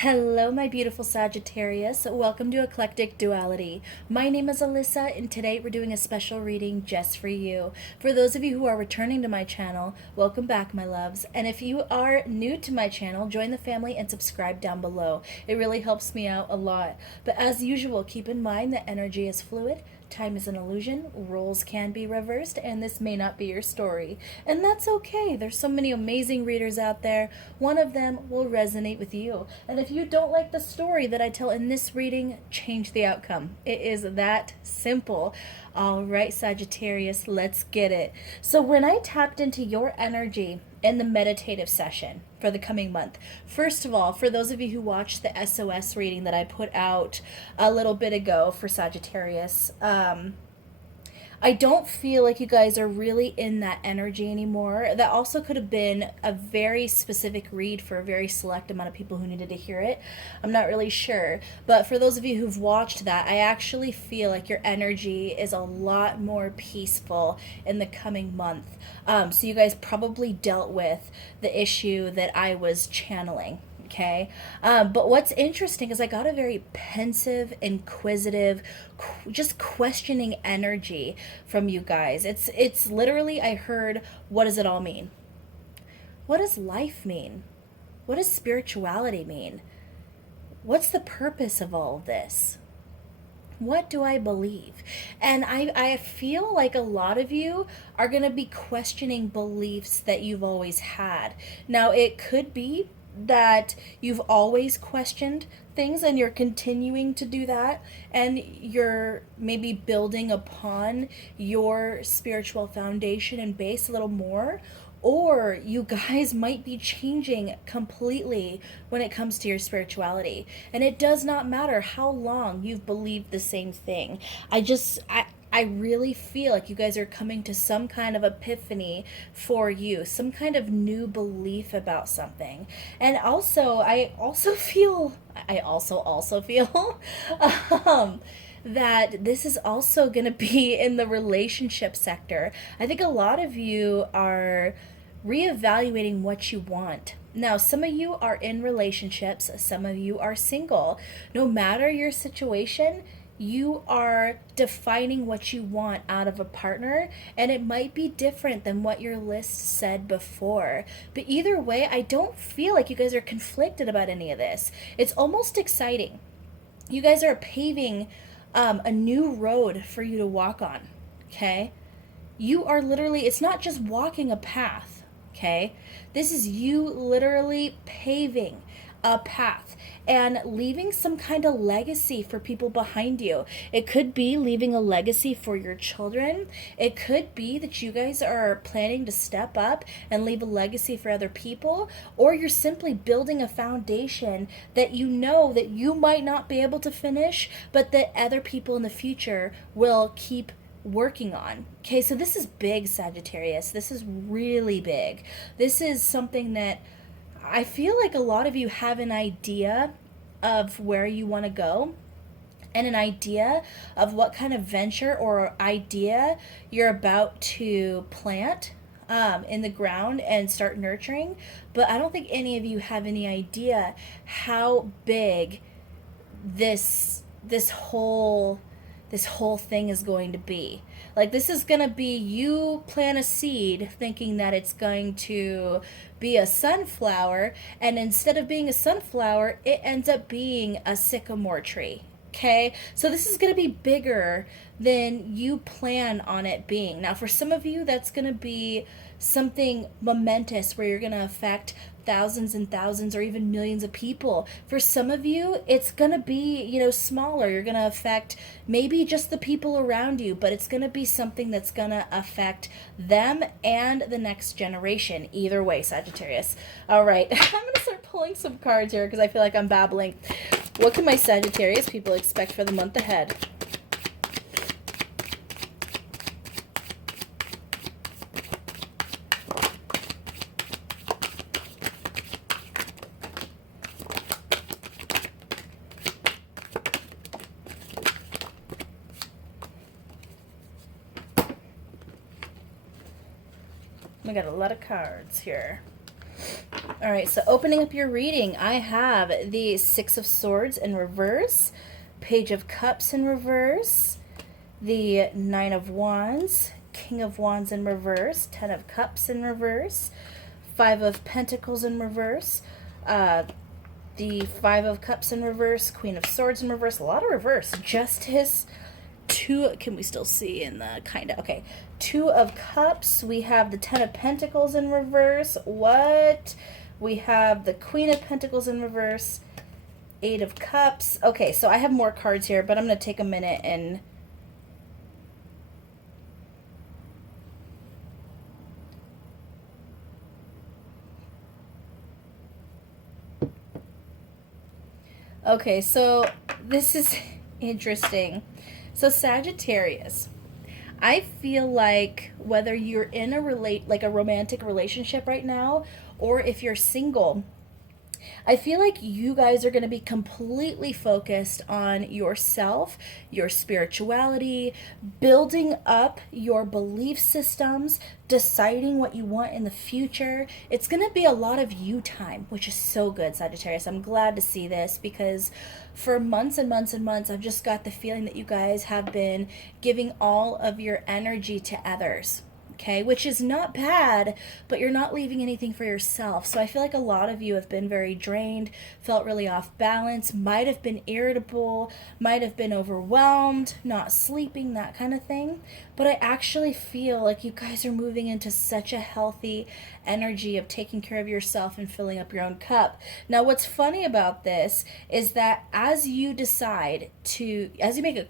Hello, my beautiful Sagittarius. Welcome to Eclectic Duality. My name is Alyssa, and today we're doing a special reading just for you. For those of you who are returning to my channel, welcome back, my loves. And if you are new to my channel, join the family and subscribe down below. It really helps me out a lot. But as usual, keep in mind that energy is fluid. Time is an illusion, roles can be reversed, and this may not be your story. And that's okay. There's so many amazing readers out there. One of them will resonate with you. And if you don't like the story that I tell in this reading, change the outcome. It is that simple. All right, Sagittarius, let's get it. So when I tapped into your energy in the meditative session for the coming month, first of all, for those of you who watched the SOS reading that I put out a little bit ago for Sagittarius, I don't feel like you guys are really in that energy anymore. That also could have been a very specific read for a very select amount of people who needed to hear it. I'm not really sure. But for those of you who've watched that, I actually feel like your energy is a lot more peaceful in the coming month. So you guys probably dealt with the issue that I was channeling. Okay. But what's interesting is I got a very pensive, inquisitive, just questioning energy from you guys. It's literally, I heard, what does it all mean? What does life mean? What does spirituality mean? What's the purpose of all of this? What do I believe? And I feel like a lot of you are going to be questioning beliefs that you've always had. Now, it could be that you've always questioned things and you're continuing to do that, and you're maybe building upon your spiritual foundation and base a little more, or you guys might be changing completely when it comes to your spirituality. And it does not matter how long you've believed the same thing. I really feel like you guys are coming to some kind of epiphany for you, some kind of new belief about something. And also, I also feel that this is also going to be in the relationship sector. I think a lot of you are reevaluating what you want. Now, some of you are in relationships, some of you are single. No matter your situation, you are defining what you want out of a partner, and it might be different than what your list said before. But either way, I don't feel like you guys are conflicted about any of this. It's almost exciting. You guys are paving a new road for you to walk on, okay? You are literally, it's not just walking a path, okay? This is you literally paving a path and leaving some kind of legacy for people behind you. It could be leaving a legacy for your children. It could be that you guys are planning to step up and leave a legacy for other people, or you're simply building a foundation that you know that you might not be able to finish, but that other people in the future will keep working on. Okay, so this is big, Sagittarius. This is really big. This is something that I feel like a lot of you have an idea of where you want to go, and an idea of what kind of venture or idea you're about to plant in the ground and start nurturing. But I don't think any of you have any idea how big this whole thing is going to be. Like, this is going to be, you plant a seed thinking that it's going to be a sunflower, and instead of being a sunflower, it ends up being a sycamore tree. Okay? So this is going to be bigger than you plan on it being. Now, for some of you, that's going to be something momentous where you're going to affect thousands and thousands or even millions of people. For some of you, it's going to be, smaller. You're going to affect maybe just the people around you, but it's going to be something that's going to affect them and the next generation. Either way, Sagittarius. All right, I'm going to start pulling some cards here because I feel like I'm babbling. What can my Sagittarius people expect for the month ahead? We got a lot of cards here. All right, so opening up your reading, I have the Six of Swords in reverse, Page of Cups in reverse, the Nine of Wands, King of Wands in reverse, Ten of Cups in reverse, Five of Pentacles in reverse, the Five of Cups in reverse, Queen of Swords in reverse, a lot of reverse, Justice, two, can we still see in the kind of, okay, Two of Cups, we have the Ten of Pentacles in reverse, what? We have the Queen of Pentacles in reverse, Eight of Cups. Okay, so I have more cards here, but I'm going to take a minute and... Okay, so this is interesting. So Sagittarius, I feel like whether you're in a romantic relationship right now, or if you're single, I feel like you guys are going to be completely focused on yourself, your spirituality, building up your belief systems, deciding what you want in the future. It's going to be a lot of you time, which is so good, Sagittarius. I'm glad to see this because for months and months and months, I've just got the feeling that you guys have been giving all of your energy to others. Okay, which is not bad, but you're not leaving anything for yourself. So I feel like a lot of you have been very drained, felt really off balance, might have been irritable, might have been overwhelmed, not sleeping, that kind of thing. But I actually feel like you guys are moving into such a healthy energy of taking care of yourself and filling up your own cup. Now, what's funny about this is that as you make a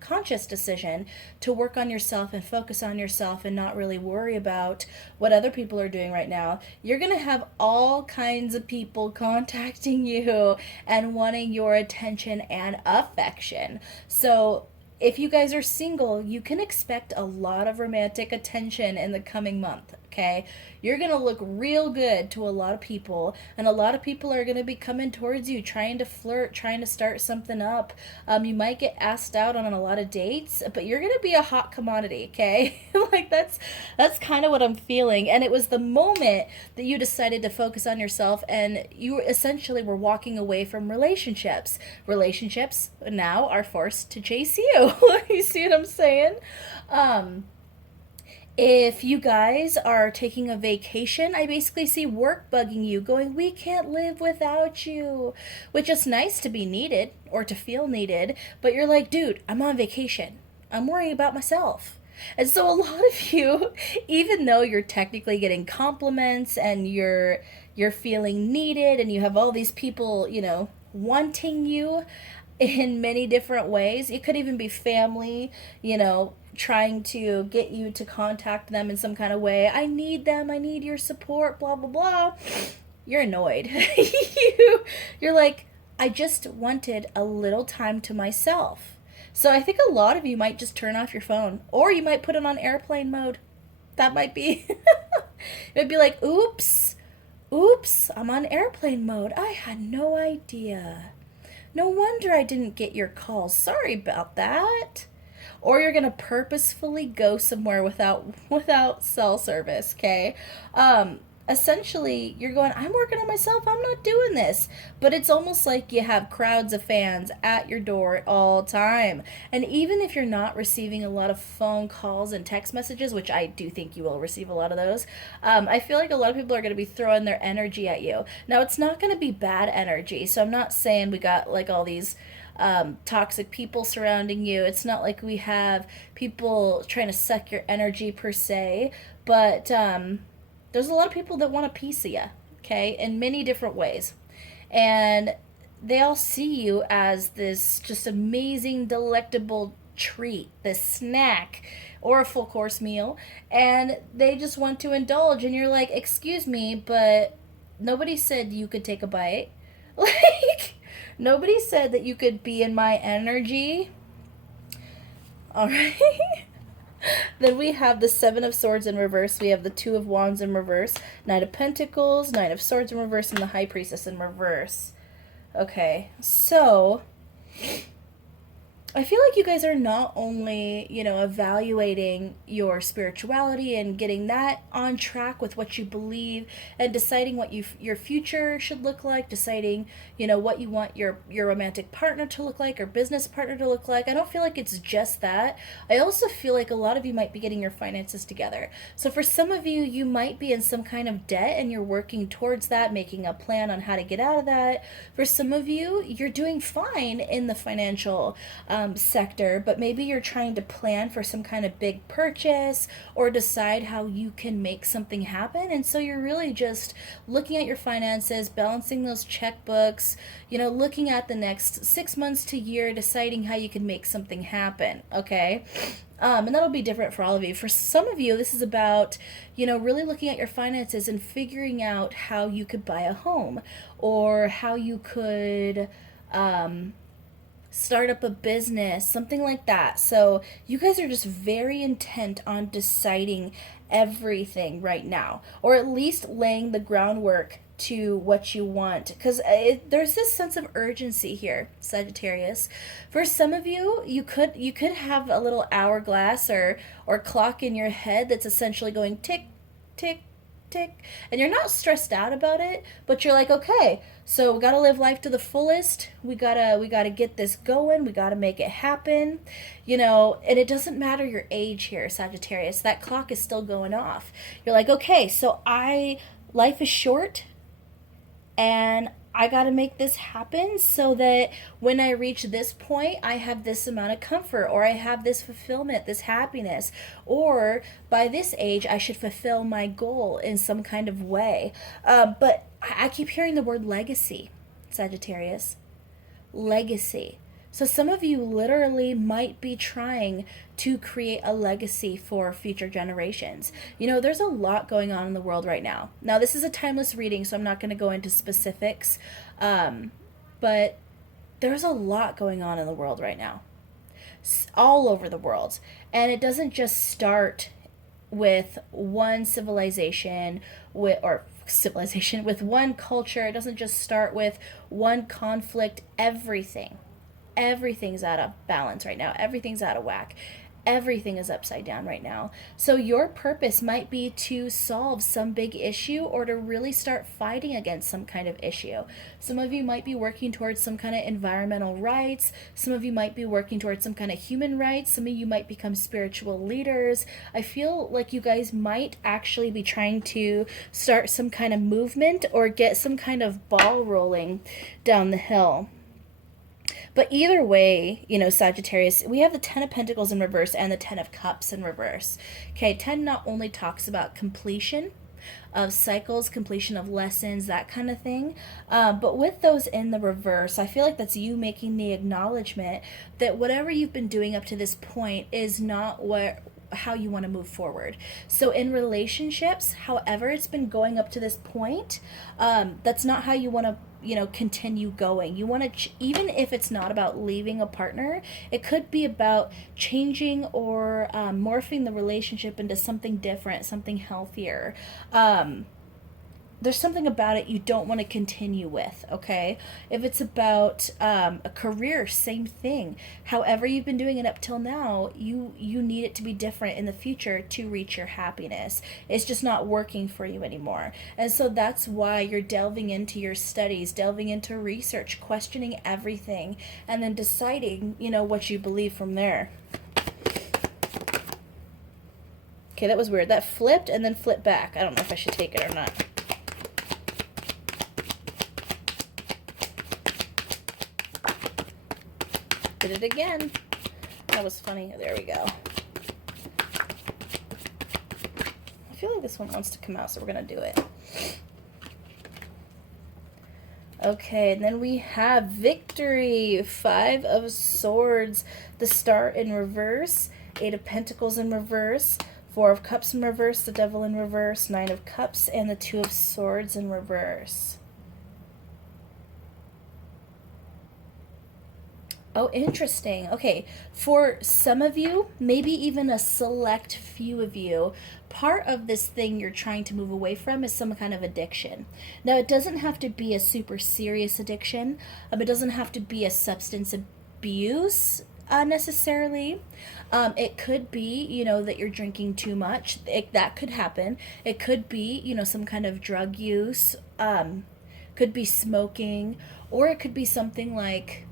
conscious decision to work on yourself and focus on yourself and not really worry about what other people are doing right now, you're going to have all kinds of people contacting you and wanting your attention and affection. So if you guys are single, you can expect a lot of romantic attention in the coming month, okay? You're going to look real good to a lot of people, and a lot of people are going to be coming towards you, trying to flirt, trying to start something up. You might get asked out on a lot of dates, but you're going to be a hot commodity, okay? Like that's kind of what I'm feeling. And it was the moment that you decided to focus on yourself, and you essentially were walking away from relationships. Relationships now are forced to chase you. You see what I'm saying? If you guys are taking a vacation, I basically see work bugging you, going, we can't live without you, which is nice to be needed or to feel needed, but you're like, dude, I'm on vacation. I'm worrying about myself. And so a lot of you, even though you're technically getting compliments and you're feeling needed and you have all these people, wanting you in many different ways, it could even be family, trying to get you to contact them in some kind of way. I need them. I need your support, blah, blah, blah. You're annoyed. You're like, I just wanted a little time to myself. So I think a lot of you might just turn off your phone, or you might put it on airplane mode. That might be, it'd be like, oops, I'm on airplane mode. I had no idea. No wonder I didn't get your calls. Sorry about that. Or you're going to purposefully go somewhere without cell service, okay? Essentially, you're going, I'm working on myself. I'm not doing this. But it's almost like you have crowds of fans at your door all time. And even if you're not receiving a lot of phone calls and text messages, which I do think you will receive a lot of those, I feel like a lot of people are going to be throwing their energy at you. Now, it's not going to be bad energy. So I'm not saying we got like all these toxic people surrounding you. It's not like we have people trying to suck your energy per se, but there's a lot of people that want a piece of you, okay, in many different ways. And they all see you as this just amazing, delectable treat, this snack, or a full course meal, and they just want to indulge, and you're like, excuse me, but nobody said you could take a bite. Like, nobody said that you could be in my energy. All right. Then we have the Seven of Swords in reverse. We have the Two of Wands in reverse. Knight of Pentacles, Knight of Swords in reverse, and the High Priestess in reverse. Okay, so I feel like you guys are not only, evaluating your spirituality and getting that on track with what you believe and deciding what your future should look like, deciding, what you want your romantic partner to look like or business partner to look like. I don't feel like it's just that. I also feel like a lot of you might be getting your finances together. So for some of you, you might be in some kind of debt and you're working towards that, making a plan on how to get out of that. For some of you, you're doing fine in the financial sector, but maybe you're trying to plan for some kind of big purchase or decide how you can make something happen. And so you're really just looking at your finances, balancing those checkbooks, looking at the next 6 months to year, deciding how you can make something happen. Okay. And that'll be different for all of you. For some of you, this is about, really looking at your finances and figuring out how you could buy a home or how you could, start up a business, something like that. So you guys are just very intent on deciding everything right now, or at least laying the groundwork to what you want, because there's this sense of urgency here, Sagittarius. For some of you, you could have a little hourglass or clock in your head that's essentially going tick tick tick, and you're not stressed out about it, but you're like, okay, so we gotta live life to the fullest. We gotta get this going. We gotta make it happen, and it doesn't matter your age here, Sagittarius. That clock is still going off. You're like, okay, so life is short, and I got to make this happen so that when I reach this point, I have this amount of comfort, or I have this fulfillment, this happiness, or by this age, I should fulfill my goal in some kind of way. But I keep hearing the word legacy, Sagittarius. Legacy. So some of you literally might be trying to create a legacy for future generations. There's a lot going on in the world right now. Now, this is a timeless reading, so I'm not going to go into specifics, but there's a lot going on in the world right now, all over the world. And it doesn't just start with one civilization with one culture. It doesn't just start with one conflict. Everything's out of balance right now. Everything's out of whack. Everything is upside down right now. So your purpose might be to solve some big issue or to really start fighting against some kind of issue. Some of you might be working towards some kind of environmental rights. Some of you might be working towards some kind of human rights. Some of you might become spiritual leaders. I feel like you guys might actually be trying to start some kind of movement or get some kind of ball rolling down the hill. But either way, Sagittarius, we have the 10 of Pentacles in reverse and the 10 of Cups in reverse. Okay, 10 not only talks about completion of cycles, completion of lessons, that kind of thing. But with those in the reverse, I feel like that's you making the acknowledgement that whatever you've been doing up to this point is not how you want to move forward. So in relationships, however it's been going up to this point, that's not how you want to continue going. You want to even if it's not about leaving a partner, it could be about changing or morphing the relationship into something different, something healthier. There's something about it you don't want to continue with, okay? If it's about a career, same thing. However you've been doing it up till now, you need it to be different in the future to reach your happiness. It's just not working for you anymore. And so that's why you're delving into your studies, delving into research, questioning everything, and then deciding, what you believe from there. Okay, that was weird. That flipped and then flipped back. I don't know if I should take it or not. Did it again. That was funny. There we go. I feel like this one wants to come out, so we're going to do it. Okay, and then we have Victory. 5 of Swords. The Star in reverse. 8 of Pentacles in reverse. 4 of Cups in reverse. The Devil in reverse. 9 of Cups. And the 2 of Swords in reverse. Oh, interesting. Okay, for some of you, maybe even a select few of you, part of this thing you're trying to move away from is some kind of addiction. Now, it doesn't have to be a super serious addiction. It doesn't have to be a substance abuse necessarily. It could be, that you're drinking too much. That could happen. It could be, some kind of drug use. Could be smoking, or it could be something like,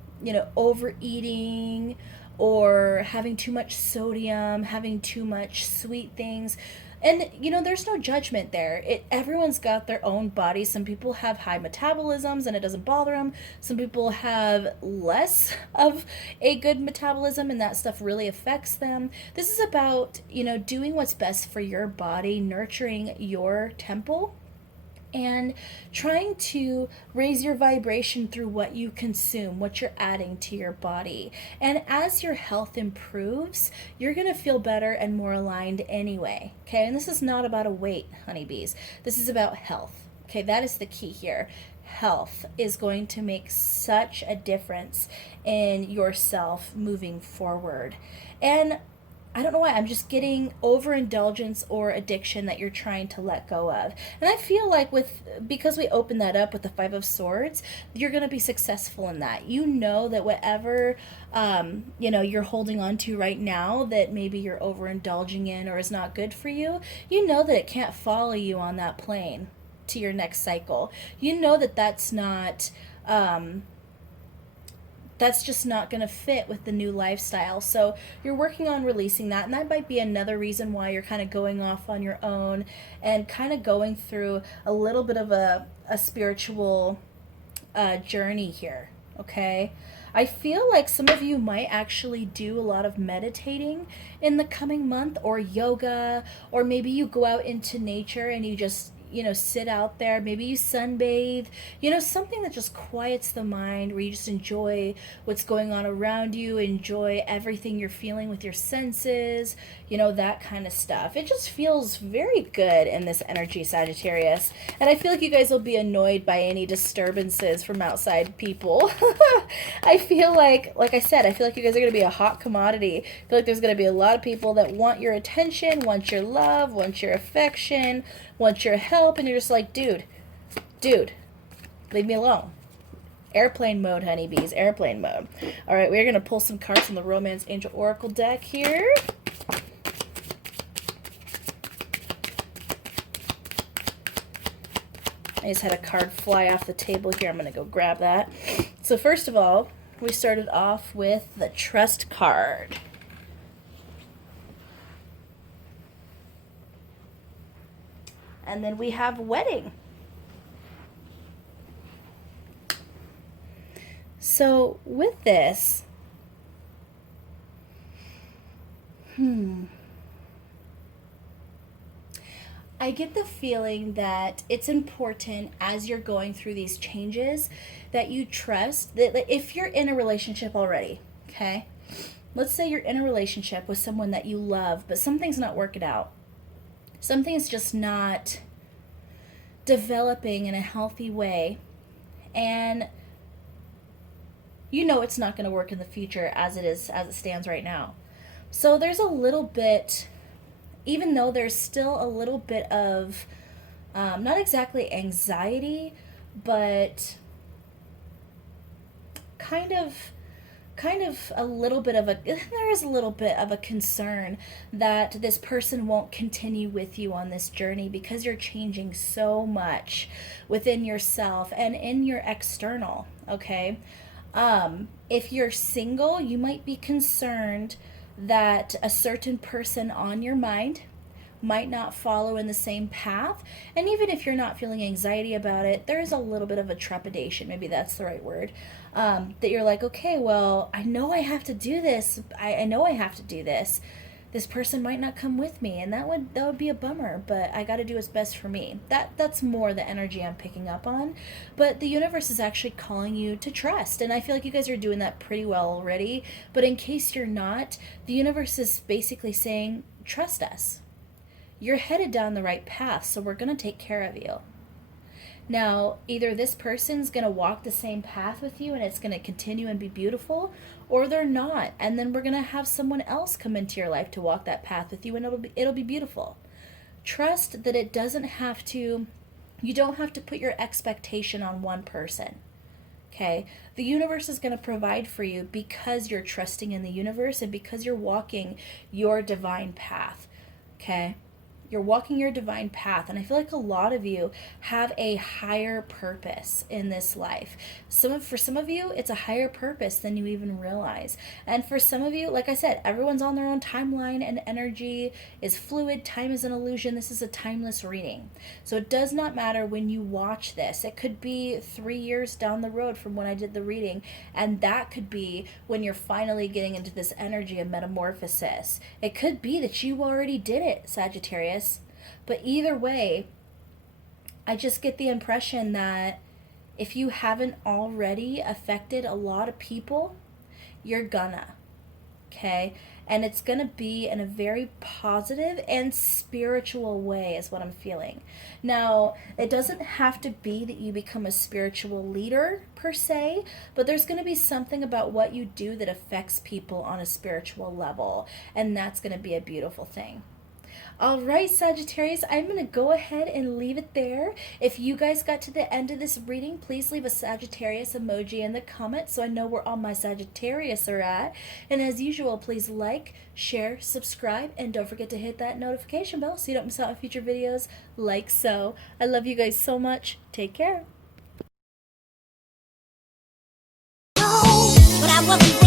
overeating, or having too much sodium, having too much sweet things. And there's no judgment there. Everyone's got their own body. Some people have high metabolisms and it doesn't bother them. Some people have less of a good metabolism and that stuff really affects them. This is about, doing what's best for your body, nurturing your temple, and trying to raise your vibration through what you consume, what you're adding to your body. And as your health improves, you're going to feel better and more aligned anyway. Okay, and this is not about a weight, honeybees. This is about health. Okay, that is the key here. Health is going to make such a difference in yourself moving forward. And I don't know why, I'm just getting overindulgence or addiction that you're trying to let go of. And I feel like because we opened that up with the Five of Swords, you're going to be successful in that. You know that whatever, you're holding on to right now that maybe you're overindulging in or is not good for you, you know that it can't follow you on that plane to your next cycle. You know that that's just not going to fit with the new lifestyle. So you're working on releasing that. And that might be another reason why you're kind of going off on your own and kind of going through a little bit of a spiritual journey here. Okay. I feel like some of you might actually do a lot of meditating in the coming month, or yoga, or maybe you go out into nature and you just sit out there. Maybe you sunbathe, something that just quiets the mind, where you just enjoy what's going on around you, enjoy everything you're feeling with your senses, that kind of stuff. It just feels very good in this energy, Sagittarius. And I feel like you guys will be annoyed by any disturbances from outside people. I feel like I said, I feel like you guys are going to be a hot commodity. I feel like there's going to be a lot of people that want your attention, want your love, want your affection, want your help, and you're just like, dude, leave me alone. Airplane mode, honeybees, airplane mode. All right, we're going to pull some cards from the Romance Angel Oracle deck here. I just had a card fly off the table here. I'm going to go grab that. So first of all, we started off with the Trust card. And then we have Wedding. So with this, I get the feeling that it's important as you're going through these changes that you trust that if you're in a relationship already, okay? Let's say you're in a relationship with someone that you love, but something's not working out. Something's just not developing in a healthy way, and it's not going to work in the future as it stands right now. So there's a little bit, even though there's still a little bit of not exactly anxiety, but kind of a little bit of there is a little bit of a concern that this person won't continue with you on this journey because you're changing so much within yourself and in your external, okay? If you're single, you might be concerned that a certain person on your mind might not follow in the same path. And even if you're not feeling anxiety about it, there is a little bit of a trepidation, maybe that's the right word, that you're like, okay, well, I know I have to do this. I know I have to do this. This person might not come with me, and that would be a bummer, but I got to do what's best for me. That's more the energy I'm picking up on. But the universe is actually calling you to trust, and I feel like you guys are doing that pretty well already. But in case you're not, the universe is basically saying, trust us. You're headed down the right path, so we're going to take care of you. Now, either this person's going to walk the same path with you and it's going to continue and be beautiful, or they're not. And then we're going to have someone else come into your life to walk that path with you, and it'll be beautiful. Trust that it doesn't have to, you don't have to put your expectation on one person. Okay, the universe is going to provide for you because you're trusting in the universe and because you're walking your divine path. Okay, you're walking your divine path, and I feel like a lot of you have a higher purpose in this life. For some of you, it's a higher purpose than you even realize. And for some of you, like I said, everyone's on their own timeline, and energy is fluid. Time is an illusion. This is a timeless reading. So it does not matter when you watch this. It could be 3 years down the road from when I did the reading, and that could be when you're finally getting into this energy of metamorphosis. It could be that you already did it, Sagittarius. But either way, I just get the impression that if you haven't already affected a lot of people, you're gonna. Okay? And it's gonna be in a very positive and spiritual way, is what I'm feeling. Now, it doesn't have to be that you become a spiritual leader per se, but there's gonna be something about what you do that affects people on a spiritual level, and that's gonna be a beautiful thing. All right, Sagittarius, I'm going to go ahead and leave it there. If you guys got to the end of this reading, please leave a Sagittarius emoji in the comments so I know where all my Sagittarius are at. And as usual, please like, share, subscribe, and don't forget to hit that notification bell so you don't miss out on future videos like so. I love you guys so much. Take care. But I wasn't